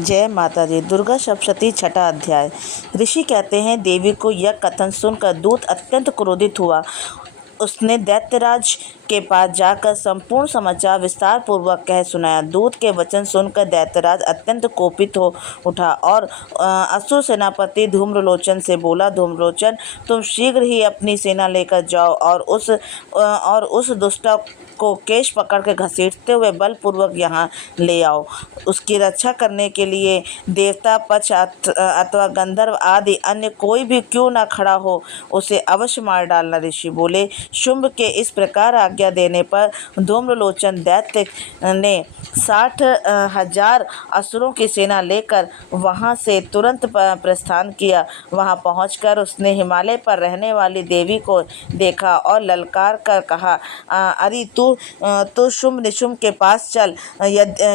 जय माता दी। दुर्गा सप्तशती छठा अध्याय। ऋषि कहते हैं, देवी को यह कथन सुनकर दूत अत्यंत क्रोधित हुआ। उसने दैत्यराज के पास जाकर संपूर्ण समाचार विस्तार पूर्वक कह सुनाया। दूत के वचन सुनकर दैत्यराज अत्यंत कोपित हो उठा और असुर सेनापति धूम्रलोचन से बोला, धूम्रलोचन, तुम शीघ्र ही अपनी सेना लेकर जाओ और उस दुष्ट को केश पकड़ के घसीटते हुए बलपूर्वक यहाँ ले आओ। उसकी रक्षा करने के लिए देवता, पक्ष अथवा गंधर्व आदि अन्य कोई भी क्यों न खड़ा हो, उसे अवश्य मार डालना। ऋषि बोले। शुंभ के इस प्रकार आज्ञा देने पर धूम्रलोचन दैत्य ने 60,000 असुरों की सेना लेकर वहां से तुरंत प्रस्थान किया। वहां पहुंचकर उसने हिमालय पर रहने वाली देवी को देखा और ललकार कर कहा, अरे तू शुंभ निशुंभ के पास चल।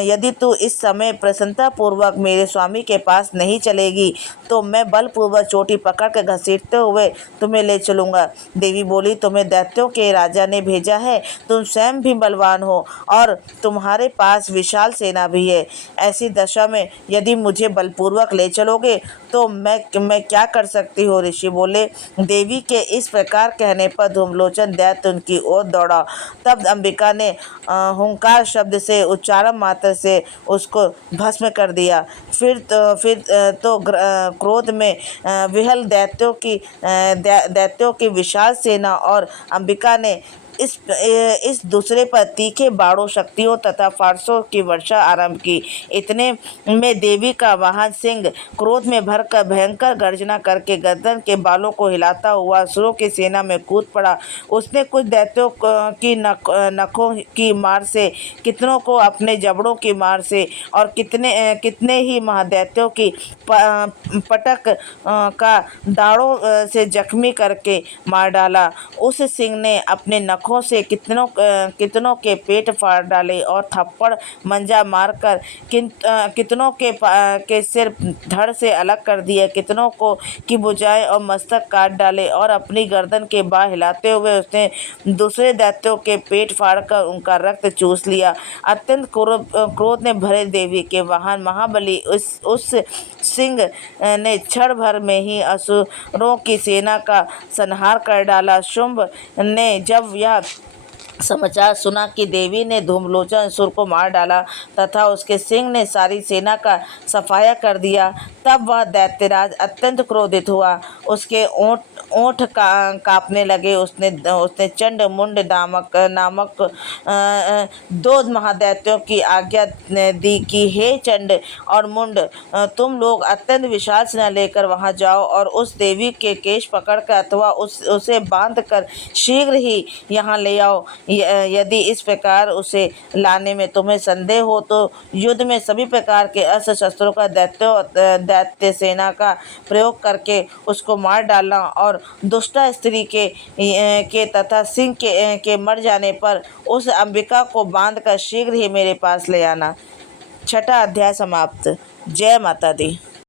यदि तू इस समय प्रसन्नतापूर्वक मेरे स्वामी के पास नहीं चलेगी तो मैं बलपूर्वक चोटी पकड़ कर घसीटते हुए तुम्हें ले चलूँगा। देवी बोली, तुम्हें दैत्यों के राजा ने भेजा है, तुम स्वयं भी बलवान हो और तुम्हारे पास विशाल सेना भी है। ऐसी दशा में यदि मुझे बलपूर्वक ले चलोगे तो मैं क्या कर सकती हूँ। ऋषि बोले। देवी के इस प्रकार कहने पर धूम्रलोचन दैत्य उनकी ओर दौड़ा। तब अंबिका ने हुंकार शब्द से उच्चारण मात्र से उसको भस्म कर दिया। फिर तो क्रोध में विहल दैत्यों की विशाल सेना और अंबिका ने इस दूसरे पर तीखे बाणों, शक्तियों तथा फारसों की वर्षा आरंभ की। इतने में देवी का वाहन सिंह क्रोध में भरकर भयंकर गर्जना करके गर्दन के बालों को हिलाता हुआ असुरों की सेना में कूद पड़ा। उसने कुछ दैत्यों की नखों की मार से, कितनों को अपने जबड़ों की मार से और कितने ही महादैत्यों की पटक का दाढ़ों से जख्मी करके मार डाला। उस सिंह ने अपने नखों से कितनों के पेट फाड़ डाले और थप्पड़ मंजा मारकर कितनों के सिर धड़ से अलग कर दिए, कितनों को की भुजाएं और मस्तक काट डाले और अपनी गर्दन के बाल हिलाते हुए उसने दूसरे दैत्यों के पेट फाड़कर उनका रक्त चूस लिया। अत्यंत क्रोध ने भरे देवी के वाहन महाबली उस सिंह ने क्षण भर में ही असुरों की सेना का संहार कर डाला। शुंभ ने जब यह समाचार सुना कि देवी ने धूम्रलोचन असुर को मार डाला तथा उसके सिंह ने सारी सेना का सफाया कर दिया, तब वह दैत्यराज अत्यंत क्रोधित हुआ। उसके ओंठ कांपने लगे। उसने चंड मुंड नामक 2 महादैत्यों की आज्ञा दी कि हे चंड और मुंड, तुम लोग अत्यंत विशाल सेना लेकर वहां जाओ और उस देवी के केश पकड़कर अथवा उसे बांध कर शीघ्र ही यहाँ ले आओ। यदि इस प्रकार उसे लाने में तुम्हें संदेह हो तो युद्ध में सभी प्रकार के अस्त्र शस्त्रों का दैत्य सेना का प्रयोग करके उसको मार डालना और दुष्टा स्त्री के तथा सिंह के मर जाने पर उस अंबिका को बांधकर शीघ्र ही मेरे पास ले आना। छठा अध्याय समाप्त। जय माता दी।